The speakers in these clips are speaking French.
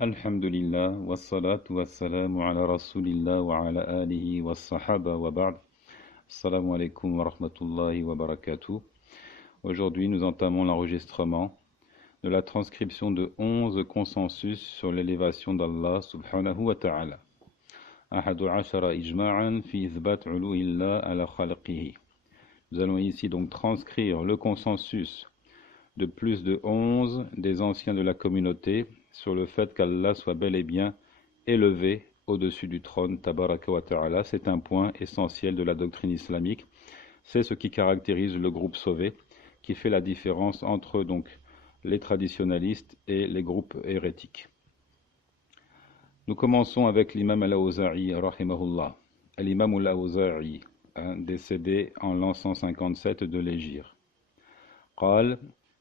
Alhamdulillah, wassalatu wassalamu ala rasulillah wa ala alihi wa sahaba wa ba'd. Assalamu alaikum wa rahmatullahi wa barakatuh. Aujourd'hui, nous entamons l'enregistrement de la transcription de 11 consensus sur l'élévation d'Allah subhanahu wa ta'ala. Ahadu ashara ijma'an fi ithbat ulu'illah ala khalqihi. Nous allons ici donc transcrire le consensus de plus de 11 des anciens de la communauté sur le fait qu'Allah soit bel et bien élevé au-dessus du trône, tabaraka wa ta'ala. C'est un point essentiel de la doctrine islamique. C'est ce qui caractérise le groupe sauvé, qui fait la différence entre donc les traditionalistes et les groupes hérétiques. Nous commençons avec l'imam al-Awza'i, rahimahullah. L'imam al-Awza'i, décédé en l'an 157 de l'Hégire. قال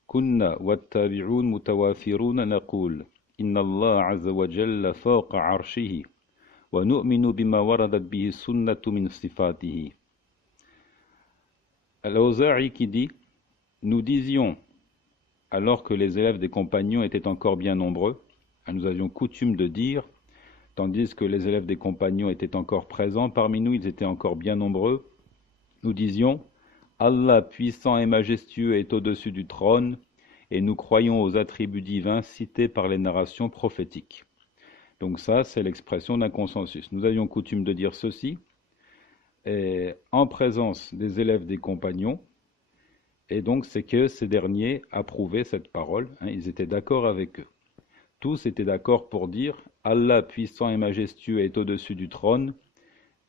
كنا والتابعون متوافرون نقول إن الله عز وجل فوق عرشه ونؤمن بما وردت به السنة من صفاته. Al-Awza'i qui dit: nous disions, alors que les élèves des compagnons étaient encore bien nombreux, nous avions coutume de dire, tandis que les élèves des compagnons étaient encore présents parmi nous, ils étaient encore bien nombreux, nous disions: Allah puissant et majestueux est au-dessus du trône, et nous croyons aux attributs divins cités par les narrations prophétiques. Donc ça, c'est l'expression d'un consensus. Nous avions coutume de dire ceci, en présence des élèves des compagnons, et donc c'est que ces derniers approuvaient cette parole, ils étaient d'accord avec eux. Tous étaient d'accord pour dire « Allah puissant et majestueux est au-dessus du trône »,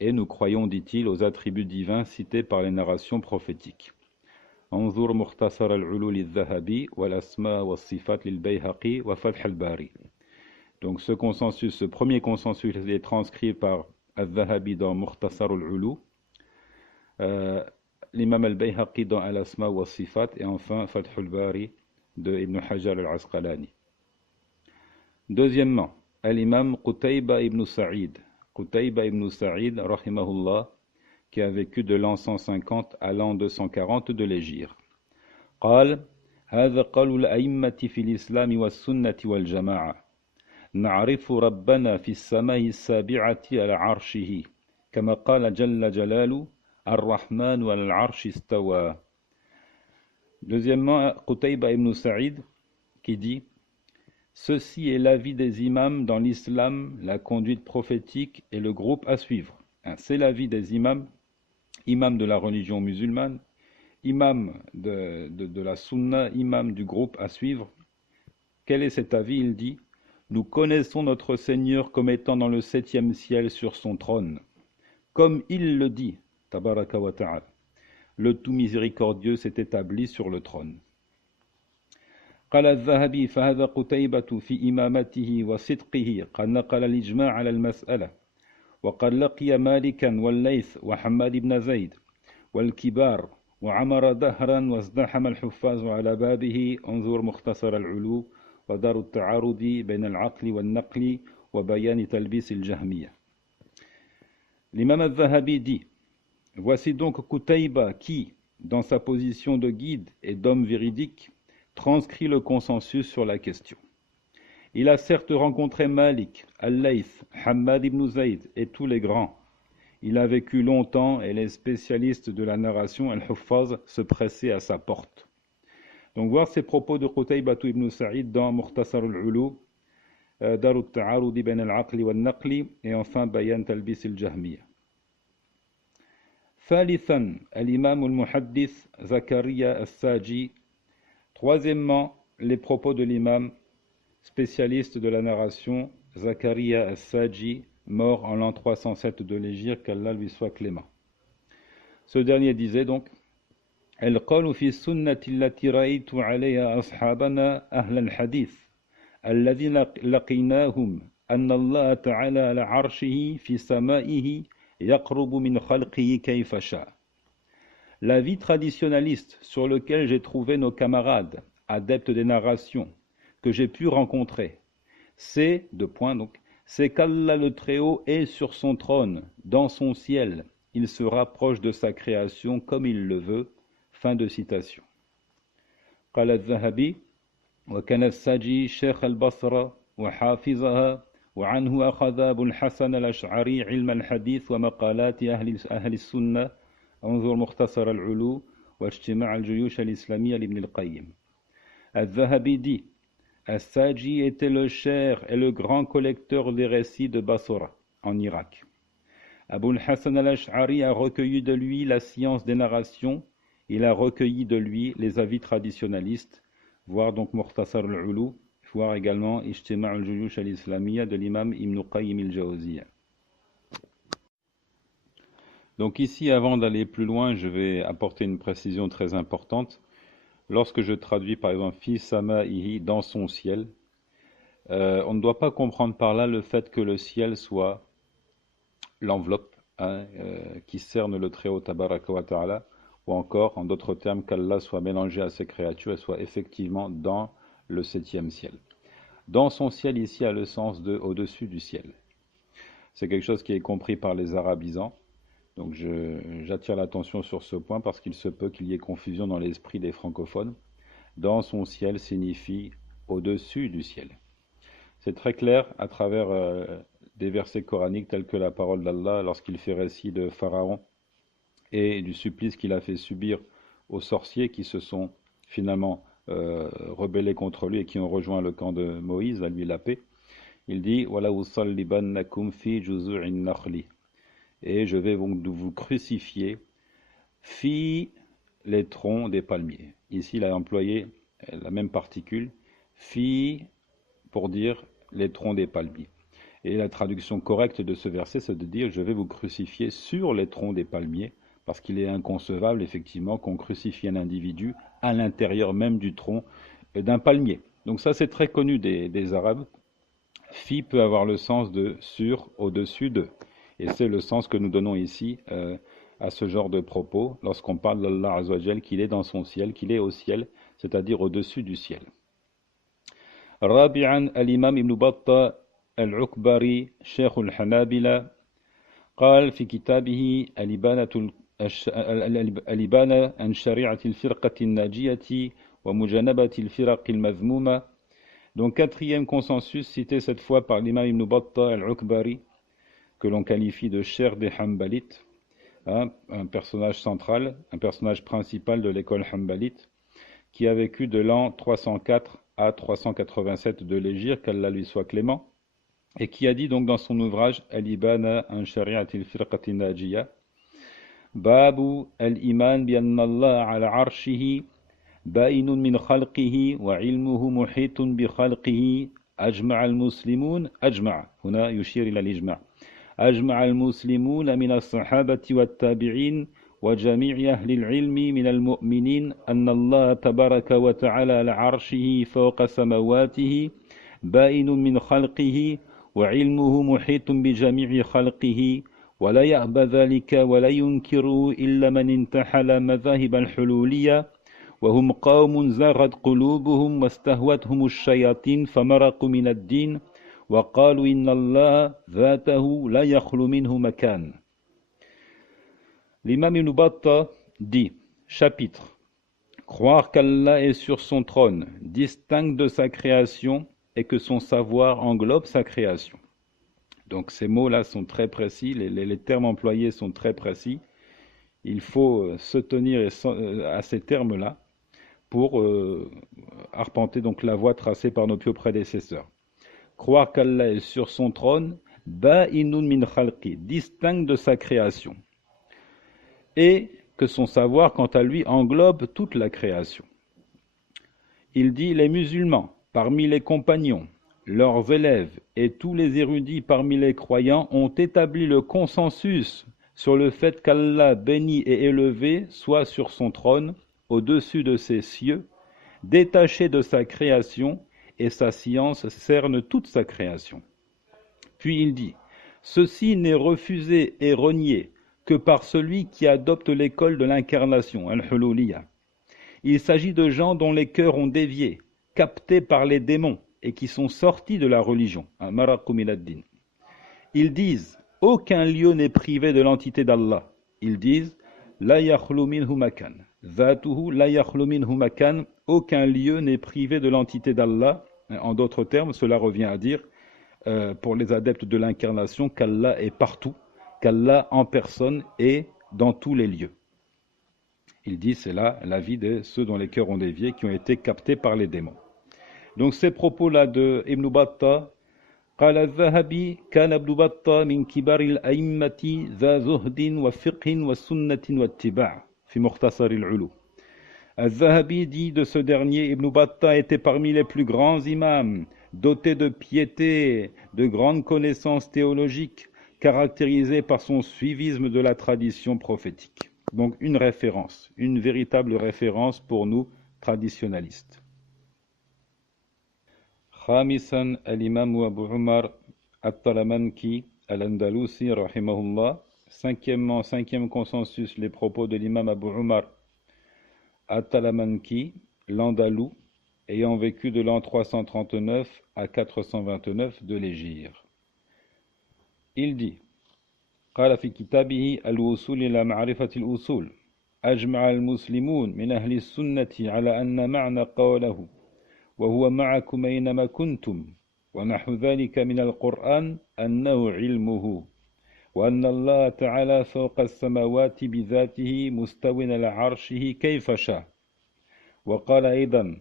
et nous croyons, dit-il, aux attributs divins cités par les narrations prophétiques. انظر مختصر العلو للذهبي والأسماء والصفات للبيهقي وفتح الباري. Donc ce consensus, ce premier consensus est transcrit par al-Dhahabi dans Mukhtasar al-Ulu, l'imam al-Bayhaqi dans al-Asma wa Sifat, et enfin Fath al-Bari de Ibn Hajar al-Asqalani. Deuxièmement, l'imam Qutayba ibn Sa'id. Qutayba ibn Sa'id, rahimahullah, qui a vécu de l'an 150 à l'an 240 de l'Hégire. قال هذا قول الأئمة في الإسلام والسنة والجماعة نعرف ربنا في السماء السابعة على عرشه كما قال جل جلاله الرحمن على العرش استوى. Deuxièmement, Qutayba ibn Sa'id qui dit: ceci est l'avis des imams dans l'islam, la conduite prophétique et le groupe à suivre. C'est l'avis des imams, imam de la religion musulmane, imam de la sunna, imam du groupe à suivre. Quel est cet avis? Il dit: nous connaissons notre Seigneur comme étant dans le 7e ciel sur son trône. Comme il le dit, tabaraka wa ta'ala, le tout miséricordieux s'est établi sur le trône. قال الذهبي فهذا قتيبة في إمامته وصدقه قد نقل الإجماع على المسألة وقد لقي مالكا والليث وحماد بن زيد والكبار وعمر دهرا وازدحم الحفاظ على بابه انظر مختصر العلو ودار التعارض بين العقل والنقل وبيان تلبيس الجهمية. L'imam al-Zahabi dit: voici donc Qutayba qui, dans sa position de guide et d'homme véridique, transcrit le consensus sur la question. Il a certes rencontré Malik, Al-Layth, Hammad ibn Zayd et tous les grands. Il a vécu longtemps et les spécialistes de la narration, Al-Huffaz, se pressaient à sa porte. Donc voir ces propos de Qutayba ibn Sa'id dans Mukhtasar al-Ulu, Dar al-Ta'arudi ben al-Aqli wal-Naqli, et enfin Bayan Talbis al-Jahmiya. ثالثا الإمام المحدث زكريا الساجي. Troisièmement, les propos de l'imam spécialiste de la narration, Zakaria as-Saji, mort en l'an 307 de l'Hégire, qu'Allah lui soit clément. Ce dernier disait donc: القول في السنة التي رأيت عليها أصحابنا أهل الحديث الذين لقيناهم أن الله تعالى على عرشه في سمائه يقرب من خلقه كيف شاء. L'avis traditionnaliste sur lequel j'ai trouvé nos camarades, adeptes des narrations, que j'ai pu rencontrer, c'est, c'est qu'Allah le Très-Haut est sur son trône, dans son ciel, il se rapproche de sa création comme il le veut. Fin de citation. قال الذهبي وكان الساجي شيخ البصرة وحافظها وعنه أخذ أبو الحسن الأشعري علم الحديث ومقالات أهل السنة انظر مختصر العلو واجتماع الجيوش الإسلامية لابن القيم. الذهبي dit As-Saji était le cher et le grand collecteur des récits de Bassora, en Irak. Abul Hassan al-Ash'ari a recueilli de lui la science des narrations, il a recueilli de lui les avis traditionnalistes, voir donc Mukhtasar al-Ulu, voir également Ijtima' al-Juyush al-Islamiyya de l'imam Ibn Qayyim al-Jawziyya. Donc ici, avant d'aller plus loin, je vais apporter une précision très importante. Lorsque je traduis par exemple Fi Sama'ihi, dans son ciel, on ne doit pas comprendre par là le fait que le ciel soit l'enveloppe qui cerne le Très-Haut Tabaraka wa Ta'ala, ou encore, en d'autres termes, qu'Allah soit mélangé à ses créatures et soit effectivement dans le 7e ciel. Dans son ciel ici a le sens de au-dessus du ciel. C'est quelque chose qui est compris par les arabisants. Donc j'attire l'attention sur ce point parce qu'il se peut qu'il y ait confusion dans l'esprit des francophones. Dans son ciel signifie au-dessus du ciel. C'est très clair à travers des versets coraniques tels que la parole d'Allah lorsqu'il fait récit de Pharaon et du supplice qu'il a fait subir aux sorciers qui se sont finalement rebellés contre lui et qui ont rejoint le camp de Moïse, à lui la paix. Il dit « Wala usallibannakum fi juzu'in nakhli » et je vais donc vous crucifier, fi les troncs des palmiers. Ici, il a employé la même particule, fi pour dire les troncs des palmiers. Et la traduction correcte de ce verset, c'est de dire je vais vous crucifier sur les troncs des palmiers, parce qu'il est inconcevable, effectivement, qu'on crucifie un individu à l'intérieur même du tronc d'un palmier. Donc ça, c'est très connu des Arabes. Fi peut avoir le sens de sur, au-dessus de. Et c'est le sens que nous donnons ici à ce genre de propos, lorsqu'on parle d'Allah Azza wa Jal, qu'il est dans son ciel, qu'il est au ciel, c'est-à-dire au-dessus du ciel. رابعا الإمام ابن بطة العكبري شيخ الحنابلة قال في كتابه الإبانة عن شريعة الفرقة الناجية ومجانبة الفرق المذمومة. Donc quatrième consensus cité cette fois par l'imam Ibn Battah al-Ukbari, que l'on qualifie de Cheikh des Hanbalites, un personnage central, un personnage principal de l'école Hanbalite, qui a vécu de l'an 304 à 387 de l'Hégire, qu'Allah lui soit clément, et qui a dit donc dans son ouvrage Al-Ibana an Shari'atil Firqati Najiya, Babu al-Iman bi anna Allah ala arshihi ba'inun min khalqihi wa ilmuhu muhitun bi khalqihi ajma'a al-muslimun ajma'a. Huna yushir ila al-ijma'. أجمع المسلمون من الصحابة والتابعين وجميع أهل العلم من المؤمنين أن الله تبارك وتعالى على عرشه فوق سماواته بائن من خلقه وعلمه محيط بجميع خلقه ولا يأبى ذلك ولا ينكره إلا من انتحل مذاهب الحلولية وهم قوم زاغت قلوبهم واستهوتهم الشياطين فمرقوا من الدين وقالوا إن الله ذاته لا يخلو منه مكان. L'imam Ibn Battah dit, chapitre, croire qu'Allah est sur son trône, distinct de sa création et que son savoir englobe sa création. Donc ces mots-là sont très précis, les termes employés sont très précis. Il faut se tenir à ces termes-là pour arpenter donc la voie tracée par nos pieux prédécesseurs. Croire qu'Allah est sur son trône, ba'inun min khalqi, distinct de sa création, et que son savoir, quant à lui, englobe toute la création. Il dit, les musulmans, parmi les compagnons, leurs élèves et tous les érudits parmi les croyants ont établi le consensus sur le fait qu'Allah béni et élevé soit sur son trône, au-dessus de ses cieux, détaché de sa création, et sa science cerne toute sa création. Puis il dit, ceci n'est refusé et renié que par celui qui adopte l'école de l'incarnation, al-Hululiyya. Il s'agit de gens dont les cœurs ont dévié, captés par les démons et qui sont sortis de la religion, maraqu min ad-din. Ils disent, aucun lieu n'est privé de l'entité d'Allah. Ils disent, la yakhlu minhu makan. Zatuhu la yakhlu minhu makan. Aucun lieu n'est privé de l'entité d'Allah. En d'autres termes, cela revient à dire, pour les adeptes de l'incarnation, qu'Allah est partout, qu'Allah en personne est dans tous les lieux. Il dit, c'est là l'avis de ceux dont les cœurs ont dévié, qui ont été captés par les démons. Donc ces propos-là de Ibn Battah, قال الذهبي كان ابن بطة من كبار الأئمة ذا زهد وفقه والسنة واتباع في مختصر العلو. Al-Zahabi dit de ce dernier, Ibn Battah était parmi les plus grands imams, doté de piété, de grandes connaissances théologiques, caractérisé par son suivisme de la tradition prophétique. Donc une référence, une véritable référence pour nous traditionalistes. خامسا الإمام أبو عمر الطلمنكي الأندلسي رحمه الله. Cinquièmement, cinquième consensus, les propos de l'imam Abu Umar At-Talamanki, l'Andalou, ayant vécu de l'an 339 à 429 de l'Hégire. Il dit, قال في كتابه الوصول إلى معرفة الأصول أجمع المسلمون من أهل السنة على أن معنى قوله وهو معكم أينما كنتم ونحو ذلك من القرآن أنه علمه وأن الله تعالى فوق السماوات بذاته مستو على عرشه كيف شاء. وقال أيضا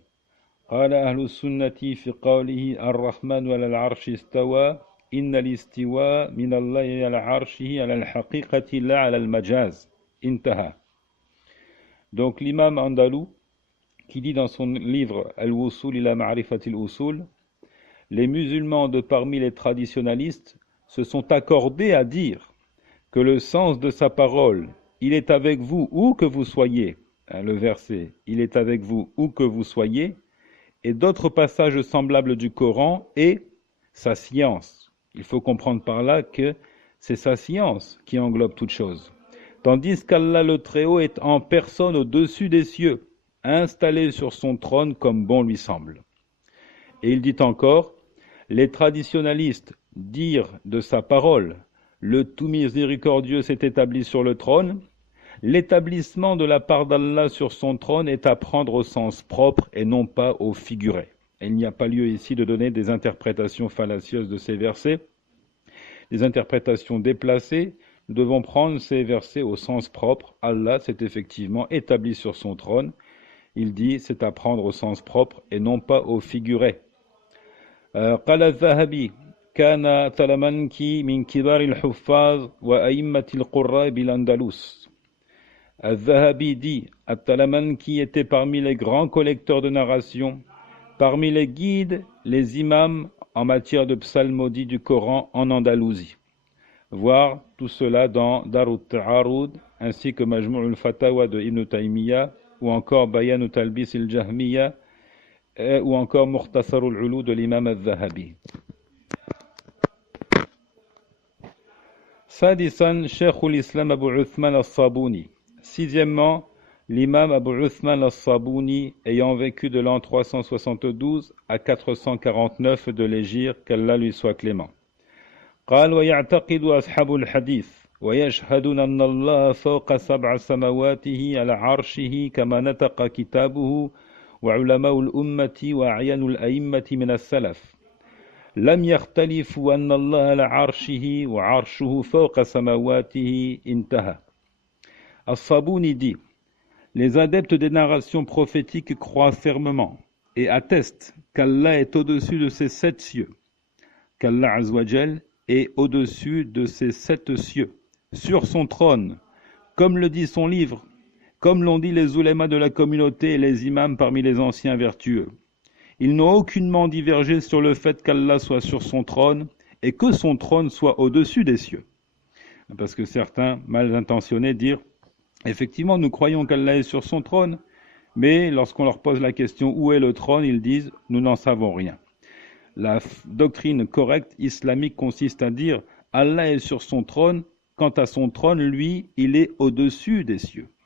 قال أهل السنة في قوله الرحمن على العرش استوى إن الاستواء من الله على عرشه على الحقيقة لا على المجاز. انتهى. Donc l'imam andalou qui dit dans son livre Al-Wusul ila Ma'rifat al-Usul, les musulmans de parmi les traditionalistes se sont accordés à dire que le sens de sa parole, il est avec vous où que vous soyez, le verset, il est avec vous où que vous soyez, et d'autres passages semblables du Coran et sa science. Il faut comprendre par là que c'est sa science qui englobe toute chose. Tandis qu'Allah le Très-Haut est en personne au-dessus des cieux, installé sur son trône comme bon lui semble. Et il dit encore, les traditionalistes dirent de sa parole, le tout miséricordieux s'est établi sur le trône, l'établissement de la part d'Allah sur son trône est à prendre au sens propre et non pas au figuré. Et il n'y a pas lieu ici de donner des interprétations fallacieuses de ces versets, des interprétations déplacées. Nous devons prendre ces versets au sens propre. Allah s'est effectivement établi sur son trône. Il dit, c'est à prendre au sens propre et non pas au figuré. قال الذهبي كان تلمنكي من كبار الحفاظ وأئمة القراء بالأندلس. Al-Zahabi dit, At-Talamanki était parmi les grands collecteurs de narration, parmi les guides, les imams en matière de psalmodie du Coran en Andalousie. Voir tout cela dans Darut Ta'arud ainsi que Majmou' al-Fatawa de Ibn Taymiyyah ou encore Bayan al-Talbis al-Jahmiyya ou encore Mukhtasar al-Ulu de l'imam al-Zahabi. Sadisan, Cheikh al-Islam Abu Uthman al-Sabuni. Sixièmement, l'imam Abu Uthman al-Sabuni ayant vécu de l'an 372 à 449 de l'Hégire, qu'Allah lui soit clément. قال ويعتقد أصحاب الحديث ويشهدون أن الله فوق سبع سماواته على عرشه كما نطق كتابه وعلماء الأمة وأعيان الأئمة من السلف لم يختلفوا أن الله على عرشه وعرشه فوق سماواته انتهى. As-Sabouni dit, les adeptes des narrations prophétiques croient fermement et attestent qu'Allah est au-dessus de ces 7 cieux, qu'Allah Azawajal est au-dessus de ces 7 cieux, sur son trône, comme le dit son livre, comme l'ont dit les oulémas de la communauté et les imams parmi les anciens vertueux. Ils n'ont aucunement divergé sur le fait qu'Allah soit sur son trône et que son trône soit au-dessus des cieux. Parce que certains mal intentionnés dirent, effectivement, nous croyons qu'Allah est sur son trône, mais lorsqu'on leur pose la question où est le trône, ils disent nous n'en savons rien. La doctrine correcte islamique consiste à dire Allah est sur son trône, quant à son trône, lui, il est au-dessus des cieux.